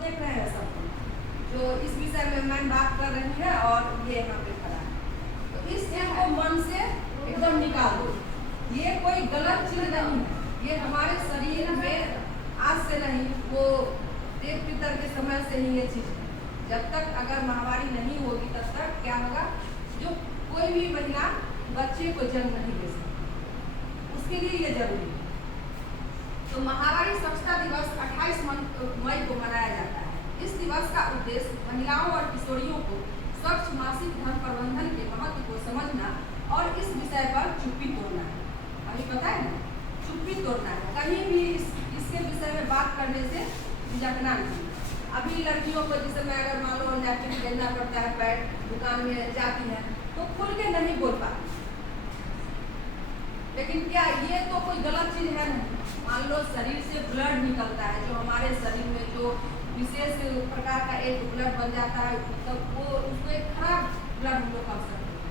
देख रहे हैं सब जो इस विषय में मैं बात कर रही है और ये यहाँ पे खड़ा है, तो इस चीज को मन से एकदम निकाल दो। ये कोई गलत चीज नहीं है, ये हमारे शरीर में आज से नहीं, वो देव पितर के समय से ही ये चीज है। जब तक अगर महामारी नहीं होगी तब तक क्या होगा, जो कोई भी महिला बच्चे को जन्म नहीं दे सकती, उसके लिए ये जरूरी है। तो महामारी स्वच्छता दिवस 28 मई को मनाया जाता है। इस दिवस का उद्देश्य महिलाओं और किशोरियों को स्वच्छ मासिक धर्म प्रबंधन के महत्व को समझना और इस विषय पर चुप्पी तोड़ना है। अभी पता है ना, चुप्पी तोड़ना है, कहीं भी इसके विषय में बात करने से झिझकना नहीं। अभी लड़कियों को जिस समय अगर मान लो नैपकिन खरीदना पड़ता है, पैड दुकान में जाती है तो खुल के नहीं बोल पाती, लेकिन क्या ये तो कोई गलत चीज है नहीं। मान लो शरीर से ब्लड निकलता है, जो हमारे शरीर में जो विशेष प्रकार का एक ब्लड बन जाता है, मतलब वो उसको एक खराब ब्लड हम लोग कह सकते हैं,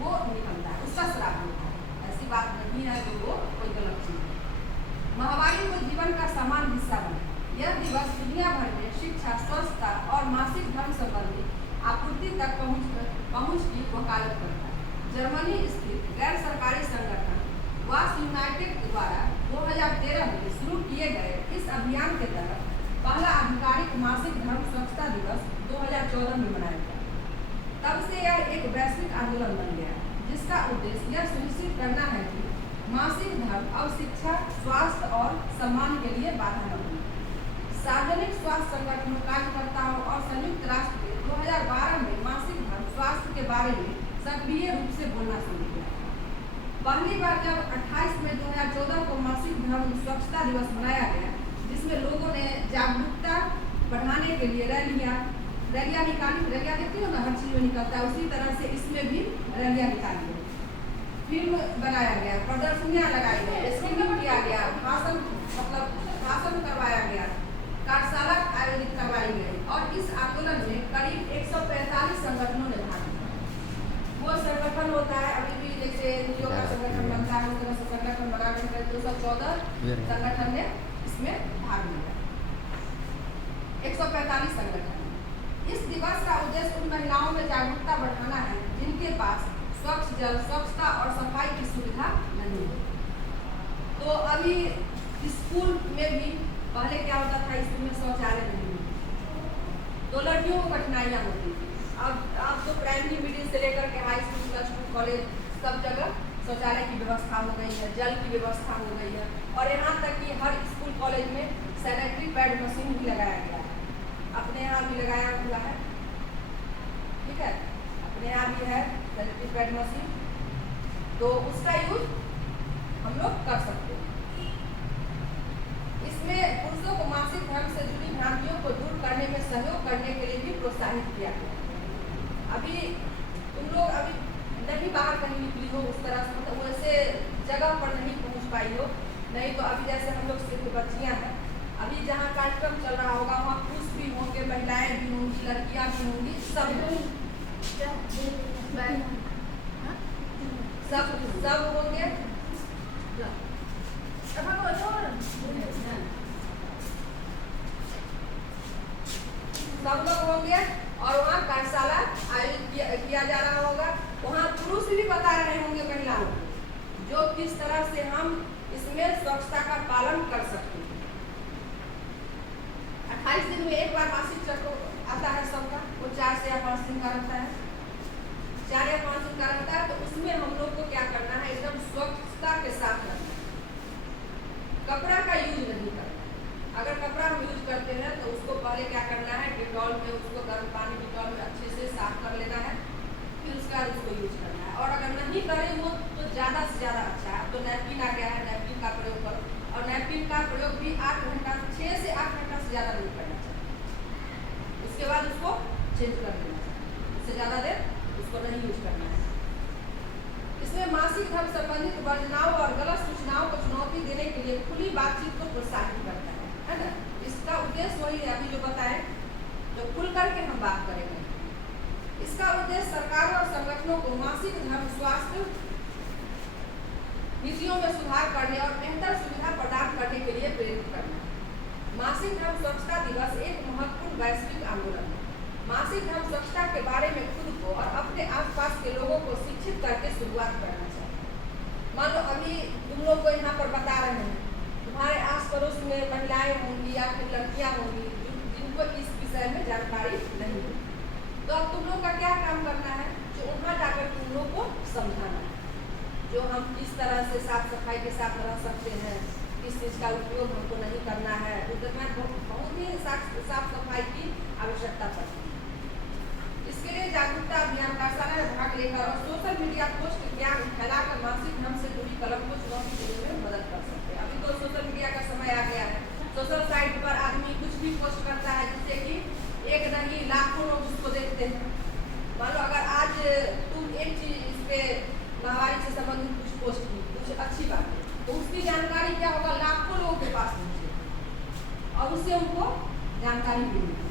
वो निकलता है, उसका श्राप होता है। ऐसी बात नहीं है कि वो कोई गलत चीज है। महामारी को जीवन का समान हिस्सा बने। यह दिवस दुनिया भर में शिक्षा, स्वच्छता और मासिक धर्म संबंधी आपूर्ति तक पहुँच की वकालत करता है। जर्मनी स्थित गैर सरकारी संगठन वास यूनाइटेड द्वारा 2013 में शुरू किए गए इस अभियान के तहत पहला आधिकारिक मासिक धर्म स्वच्छता दिवस 2014 में मनाया गया। तब से यह एक वैश्विक आंदोलन बन गया, जिसका उद्देश्य यह सुनिश्चित करना है कि मासिक धर्म अब शिक्षा, स्वास्थ्य और सम्मान के लिए बाधा न बने। सार्वजनिक स्वास्थ्य संगठनों, कार्यकर्ताओं और संयुक्त राष्ट्र के 2012 में मासिक धर्म स्वास्थ्य के बारे में सक्रिय रूप से बोलना शुरू किया। पहली बार जब 28 मई 2014 को मासिक धर्म स्वच्छता दिवस मनाया गया, जिसमें लोगों ने जागरूकता बढ़ाने के लिए रैलियां निकाली। रैलियां देखती हो ना, हर चीज में निकलता है, उसी तरह से इसमें भी रैलियां निकाली गई, फिल्म बनाया गया, प्रदर्शनियां लगाई गई, स्क्रीनिंग किया गया, भाषण करवाया गया, कार्यशाला आयोजित करवाई गई और इस आंदोलन में करीब 145 संगठनों ने भाग लिया। वो संगठन होता है अभी भी, जैसे एनजीओ का संगठन बनता है, उस तरह से संगठन बनाकर 214 संगठन ने इसमें भाग लिया, 145 संगठन। इस दिवस का उद्देश्य उन महिलाओं में जागरूकता बढ़ाना है जिनके पास स्वच्छ जल, स्वच्छता और सफाई की सुविधा नहीं है। तो अभी स्कूल में भी पहले क्या होता था, स्कूल में शौचालय नहीं होती, तो लड़कियों को कठिनाइयाँ होती थी। अब तो प्राइमरी मीडियम से लेकर के high school, plus two, college सब जगह शौचालय की व्यवस्था हो गई है, जल की व्यवस्था हो गई है, और यहाँ तक कि हर स्कूल कॉलेज में सैनिटरी पैड मशीन भी लगाया गया है। अपने यहाँ भी लगाया हुआ है, ठीक है, अपने यहाँ भी है सैनिटरी पैड मशीन, तो उसका यूज हम लोग कर सकते हैं। इसमें पुरुषों को मासिक धर्म से जुड़ी भ्रांतियों को दूर करने में सहयोग करने के लिए भी प्रोत्साहित किया गया। अभी तुम लोग अभी नहीं बाहर कहीं निकली हो उस तरह से, मतलब वैसे जगह पर नहीं पहुंच पाई हो, नहीं तो अभी जैसे हम लोग सिर्फ बच्चियां हैं, अभी जहाँ कार्यक्रम चल रहा होगा वहाँ पुरुष भी होंगे, महिलाएं भी होंगी, लड़कियां भी होंगी, सब होंगे, सब लोग होंगे और वहाँ कार्यशाला आयोजित किया जा रहा होगा। वहाँ पुरुष भी बता रहे होंगे महिलाओं को, जो किस तरह से हम इसमें स्वच्छता का पालन कर सकते हैं। 28 दिन में एक बार मासिक चक्र आता है सबका, वो 4 से या 5 दिन का रहता है, 4 या 5 दिन का रहता है। तो उसमें हम लोग को क्या करना है, एकदम स्वच्छता के साथ रहना है, कपड़ा का यूज नहीं करना। अगर कपड़ा हम यूज करते हैं तो उसको पहले क्या करना है, डिटॉल में उसको गर्म पानी डिटॉल में अच्छे से साफ कर लेना है, फिर उसके बाद उसको यूज करना है। और अगर नहीं करें वो तो ज़्यादा से ज़्यादा अच्छा है। तो नैपकिन आ गया है, नैपकिन का प्रयोग करो, और नैपकिन का प्रयोग भी 8 घंटा, 6 से 8 घंटा से ज़्यादा नहीं करना चाहिए, उसके बाद उसको चेंज कर देना चाहिए, उससे ज़्यादा देर उसको नहीं यूज करना है। इसमें मासिक धर्म संबंधित वर्जनाओं और गलत सूचनाओं को चुनौती देने के लिए खुली बातचीत को प्रोत्साहित करता है ना। इसका उद्देश्य वही है अभी जो बताएं, जो खुल करके हम बात करेंगे। इसका उद्देश्य सरकारों और संगठनों को मासिक धर्म स्वास्थ्य नीतियों में सुधार करने और बेहतर सुविधा प्रदान करने के लिए प्रेरित करना है। मासिक धर्म स्वच्छता दिवस एक वैश्विक आंदोलन है। मासिक धर्म स्वच्छता के बारे में खुद को और अपने आसपास के लोगों को शिक्षित करके शुरुआत करना चाहिए। मान लो अभी तुम लोग को यहाँ पर बता रहे हैं, तुम्हारे आस पड़ोस में महिलाएं होंगी या फिर लड़कियां होंगी जिनको इस विषय में जानकारी नहीं है, तो अब तुम लोग का क्या काम करना है, जो वहाँ जाकर तुम लोग को समझाना है, जो हम किस तरह से साफ सफाई के साथ रह सकते हैं, किस चीज़ का उपयोग हमको नहीं करना है। उतना बहुत ही साफ सफाई की आवश्यकता पड़ती है। इसके लिए जागरूकता अभियान पाठशाला में भाग लेकर और सोशल मीडिया पोस्ट ज्ञान फैलाकर मासिक धर्म से जुड़ी कलम को चुनौती देने में मदद कर सकते हैं। अभी तो सोशल मीडिया का समय आ गया है, सोशल साइट पर आदमी कुछ भी पोस्ट करता है जिससे कि एक नहीं लाखों लोग उसको देखते हैं। मान लो अगर आज तुम एक चीज इस पे महामारी से संबंधित कुछ पोस्ट की, कुछ अच्छी बात है, तो उसकी जानकारी क्या होगा, लाखों लोगों के पास पहुंचेगी और उससे उनको जानकारी मिलेगी।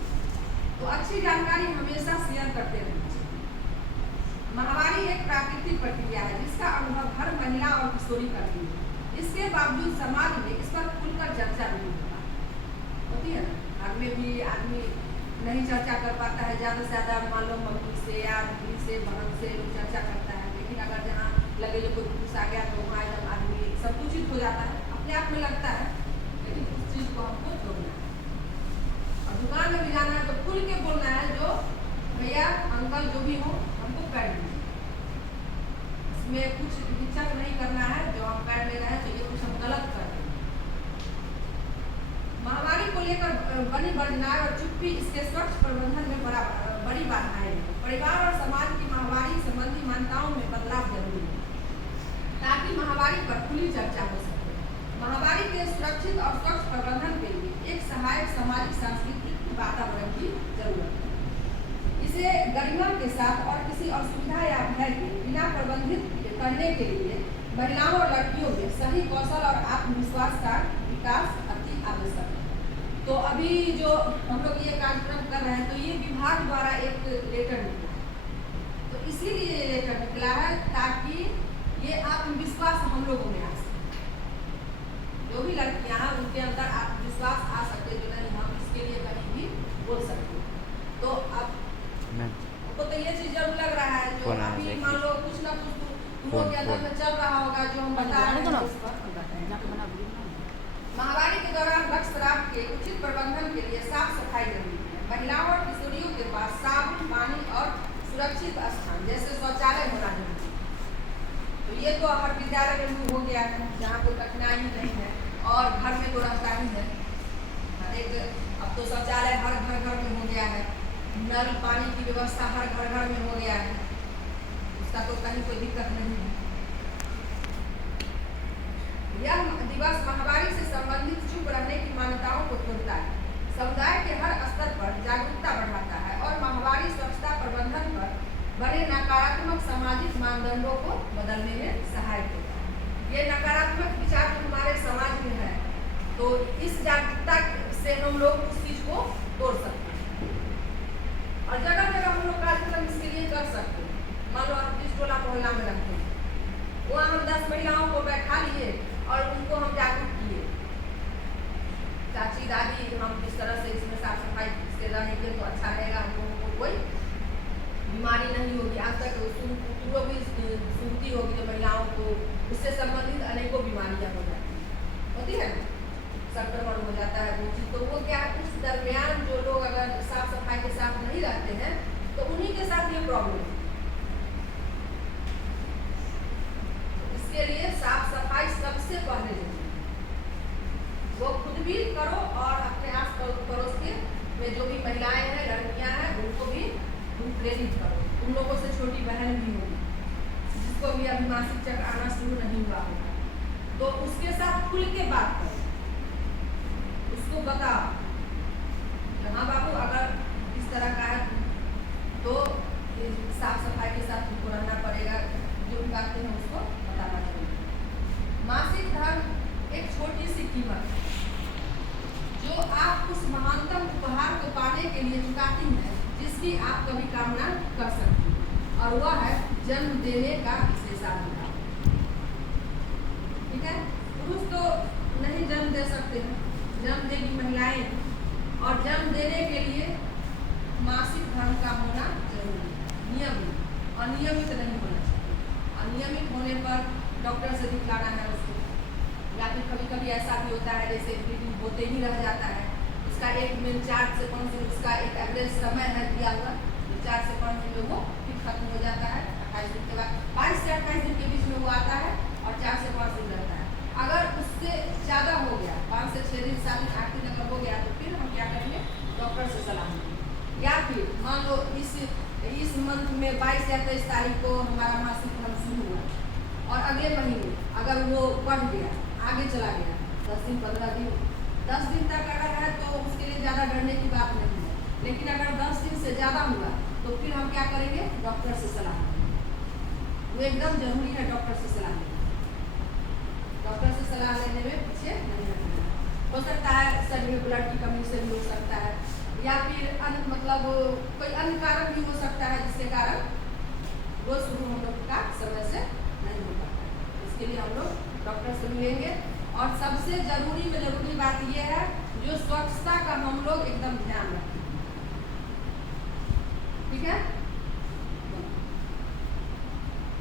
तो अच्छी जानकारी हमेशा शेयर करते रहना चाहिए। महामारी एक प्राकृतिक प्रक्रिया है जिसका अनुभव हर महिला और किशोरी करती है। इसके बावजूद समाज में इस पर खुलकर चर्चा नहीं होती है ना। घर में भी आदमी नहीं चर्चा कर पाता है, ज़्यादा से ज़्यादा मान लो मम्मी से या दीदी से बहन से लोग चर्चा करता है, लेकिन अगर जहाँ लगे जो कोई पुरुष आ गया तो वहाँ जब आदमी संकुचित हो जाता है, अपने आप में लगता है, लेकिन उस चीज़ को हमको छोड़ना है। और दुकान में भी जाना है तो खुल के बोलना है, जो भैया अंकल जो भी हो हमको पैड दीजिए, इसमें कुछ हिचक नहीं करना है, जो हम पैड ले रहे हैं तो ये कुछ हम गलत कर रहे हैं। महामारी को लेकर बनी बदनाम और चुप्पी इसके स्वच्छ प्रबंधन में बड़ी बाधाएं हैं। परिवार और समाज की महामारी संबंधी मान्यताओं में बदलाव जरूरी है ताकि महामारी पर खुली चर्चा हो सके। महामारी के सुरक्षित और स्वच्छ प्रबंधन के लिए एक सहायक सामाजिक सांस्कृतिक वातावरण की जरूरत है। इसे गरिमा के साथ और किसी असुविधा या भय के बिना प्रबंधित करने के लिए महिलाओं और लड़कियों में सही कौशल और आत्मविश्वास का विकास अति आवश्यक है। तो अभी जो हम लोग ये कार्यक्रम कर रहे हैं, तो ये विभाग द्वारा एक लेटर निकला है, तो इसीलिए ये लेटर निकला है ताकि ये आत्मविश्वास हम लोगों में आ सके। जो भी लड़कियां हैं उनके अंदर आत्मविश्वास आ सके, जो नहीं हम इसके लिए कहीं भी बोल सकते। तो अब हमको तो ये चीज जरूर लग रहा है, जो अभी मान लो कुछ ना कुछ तुम लोग के अंदर में चल रहा होगा, जो हम बता रहे हैं उस पर। महामारी के दौरान ड्रग्स शराब के उचित प्रबंधन के लिए साफ सफाई जरूरी है। महिलाओं और किशोरियों के पास साबुन, पानी और सुरक्षित स्थान जैसे शौचालय होना जरूरी है। तो ये तो हर विद्यालय में हो गया है, जहाँ कोई कठिनाई नहीं है, और घर में तो रहता ही है। हर एक अब तो शौचालय हर घर में हो गया है, नल पानी की व्यवस्था हर घर में हो गया है, उसका तो कहीं कोई दिक्कत नहीं है। यह दिवस महामारी से संबंधित चुप रहने की मान्यताओं को तोड़ता है, समुदाय के हर स्तर पर जागरूकता बढ़ाता है और महामारी स्वच्छता प्रबंधन पर बने नकारात्मक सामाजिक मानदंडों को बदलने में सहायक होता है। ये नकारात्मक विचार जो हमारे समाज में है, तो इस जागरूकता से हम लोग उस चीज को तोड़ सकते हैं और जगह जगह हम लोग कार्यक्रम इसके लिए कर सकते हैं। मान लो आप जिस टोला मोहल्ला में रहते हैं, वहाँ हम 10 महिलाओं को बैठा लिए और उनको हम जागरूक किए, चाची दादी हम किस तरह से इसमें साफ सफाई से रहेंगे तो अच्छा रहेगा, हम लोगों को कोई बीमारी नहीं होगी। आज तक तुम भी सुनती होगी जो महिलाओं को उससे संबंधित अनेकों बीमारियां हो जाती होती है, संक्रमण हो जाता है वो चीज। तो वो क्या है, उस दरमियान जो लोग अगर साफ सफाई के साथ नहीं रहते हैं तो उन्हीं के साथ ये प्रॉब्लम है। इसके लिए साफ सफाई सबसे पहले जरूरी है, वो खुद भी करो और अपने आस पड़ोस के में जो भी महिलाएं हैं, लड़कियां हैं, उनको भी तुम प्रेरित करो। उन लोगों से छोटी बहन भी होगी जिसको भी अभी मासिक चक्र आना शुरू नहीं हुआ होगा, तो उसके साथ खुल के बात करो, उसको बताओ कि हाँ बाबू अगर इस तरह का है तो साफ सफाई के साथ तुमको रहना पड़ेगा, जो भी बातें हैं उसको बताना चाहिए। मासिक धर्म एक छोटी सी कीमत है जो आप उस महानतम उपहार को पाने के लिए चुकाती हैं जिसकी आप कभी कामना कर सकती हैं, और वह है जन्म देने का विशेषाधिकार। ठीक है, पुरुष तो नहीं जन्म दे सकते हैं, जन्म देगी महिलाएं, और जन्म देने के लिए अनियमित नहीं होना चाहिए। अनियमित होने पर डॉक्टर से दिखलाना है उसको। या फिर कभी कभी ऐसा भी होता है जैसे ब्लीडिंग होते ही रह जाता है, इसका 1 दिन 4 से 5 दिन उसका एक एवरेज समय है दिया हुआ, तो 4 से 5 दिन में वो फिर खत्म हो जाता है। 28 दिन के बाद 22 से 28 दिन के बीच में वो आता है और 4 से 5 दिन रहता है। अगर उससे ज़्यादा हो गया, 5 से 6 दिन 7 दिन 8 दिन अगर हो गया, तो फिर हम क्या करेंगे, डॉक्टर से सलाह लेंगे। या फिर मान लो इस मंथ में 22 या 23 तारीख को हमारा मासिक धर्म शुरू हुआ और अगले महीने अगर वो बढ़ गया, आगे चला गया 10 दिन 15 दिन 10 दिन तक अगर है तो उसके लिए ज़्यादा डरने की बात नहीं है। लेकिन अगर 10 दिन से ज़्यादा हुआ तो फिर हम क्या करेंगे, डॉक्टर से सलाह लेंगे। वो एकदम जरूरी है डॉक्टर से सलाह लेना। डॉक्टर से सलाह लेने में पीछे नहीं हटना। हो सकता है शरीर में ब्लड की कमी से भी हो सकता है, या फिर मतलब कोई अन्य कारण भी हो सकता है जिसके कारण वो शुरू हम लोग का समय से नहीं हो पाता है। इसके लिए हम लोग डॉक्टर से मिलेंगे। और सबसे जरूरी में जरूरी बात यह है, जो स्वच्छता का हम लोग एकदम ध्यान रखें। ठीक है।